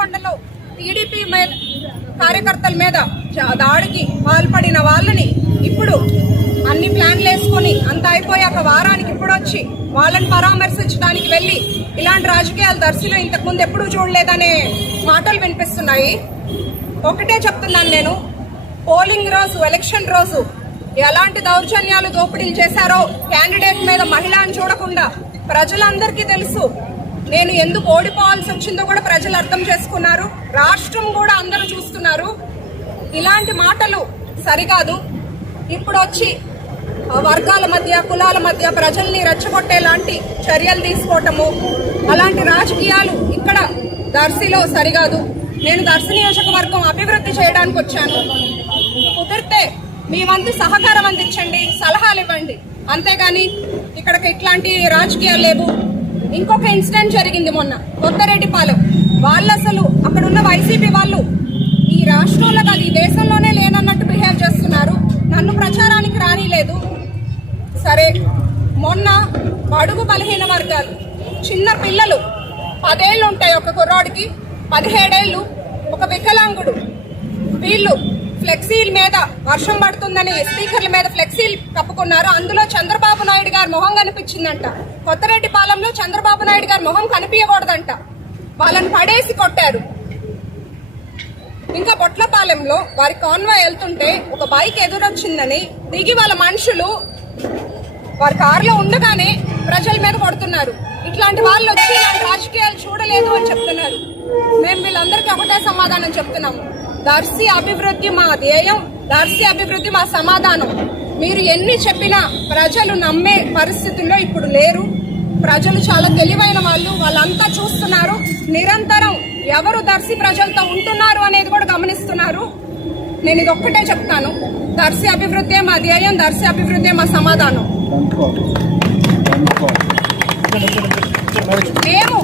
ఉరవకొండలో TDP కార్యకర్తల మీద దాడికి పాల్పడిన వాళ్ళని ఇప్పుడు అన్ని ప్లాన్లు వేసుకొని అంత అయిపోయాక వారానికి ఇప్పుడు వచ్చి వాళ్ళని పరామర్శించడానికి వెళ్ళి ఇలాంటి రాజకీయాలు దర్శిలో ఇంతకుముందు ఎప్పుడూ చూడలేదనే మాటలు వినిపిస్తున్నాయి. ఒకటే చెప్తున్నాను నేను, పోలింగ్ రోజు, ఎలక్షన్ రోజు ఎలాంటి దౌర్జన్యాలు దోపిడీలు చేశారో క్యాండిడేట్ మీద మహిళను చూడకుండా ప్రజలందరికీ తెలుసు. నేను ఎందుకు ఓడిపోవాల్సి వచ్చిందో కూడా ప్రజలు అర్థం చేసుకున్నారు, రాష్ట్రం కూడా అందరూ చూస్తున్నారు. ఇలాంటి మాటలు సరికాదు. ఇప్పుడు వచ్చి వర్గాల మధ్య, కులాల మధ్య ప్రజల్ని రెచ్చగొట్టేలాంటి చర్యలు తీసుకోవటము, అలాంటి రాజకీయాలు ఇక్కడ దర్శిలో సరికాదు. నేను దర్శి నియోజకవర్గం అభివృద్ధి చేయడానికి వచ్చాను. కుదిరితే మీ వంతు సహకారం అందించండి, సలహాలు ఇవ్వండి, అంతేగాని ఇక్కడికి ఇట్లాంటి రాజకీయాలు లేవు. ఇంకొక ఇన్సిడెంట్ జరిగింది మొన్న కొత్తరెడ్డిపాలెం. వాళ్ళు అసలు అక్కడున్న వైసీపీ వాళ్ళు ఈ రాష్ట్రంలో కాదు ఈ దేశంలోనే లేనన్నట్టు బిహేవ్ చేస్తున్నారు. నన్ను ప్రచారానికి రానిలేదు. సరే, మొన్న బడుగు బలహీన వర్గాలు, చిన్న పిల్లలు, 10 ఏళ్ళు ఉంటాయి ఒక కుర్రాడికి, 17 ఏళ్ళు ఒక వికలాంగుడు, వీళ్ళు ఫ్లెక్సీల మీద వర్షం పడుతుందని స్పీకర్ల మీద ఫ్లెక్సీలు కప్పుకున్నారు. అందులో చంద్రబాబు నాయుడు గారి మొహం కనిపించిందంట. కొత్తరెడ్డిపాలెంలో చంద్రబాబు నాయుడు గారి మొహం కనిపించకూడదంట. వాళ్ళని పడేసి కొట్టారు. ఇంకా బొట్లపాలెంలో వారి కాన్వాయ్ వెళ్తుంటే ఒక బైక్ ఎదురొచ్చిందని దిగి వాళ్ళ మనుషులు వారి కారులో ఉండగానే ప్రజల మీద కొడుతున్నారు. ఇట్లాంటి వాళ్ళు వచ్చి ఇలాంటి రాజకీయాలు చూడలేదు అని చెప్తున్నారు. మేము వీళ్ళందరికీ ఒకటే సమాధానం చెప్తున్నాము, దర్శి అభివృద్ధి మా ధ్యేయం, దర్శి అభివృద్ధి మా సమాధానం. మీరు ఎన్ని చెప్పినా ప్రజలు నమ్మే పరిస్థితుల్లో ఇప్పుడు లేరు. ప్రజలు చాలా తెలివైన వాళ్ళు, వాళ్ళంతా చూస్తున్నారు. నిరంతరం ఎవరు దర్శి ప్రజలతో ఉంటున్నారు అనేది కూడా గమనిస్తున్నారు. నేను ఇది ఒక్కటే చెప్తాను, దర్శి అభివృద్ధి మా ధ్యేయం, దర్శి అభివృద్ధి మా సమాధానం. మేము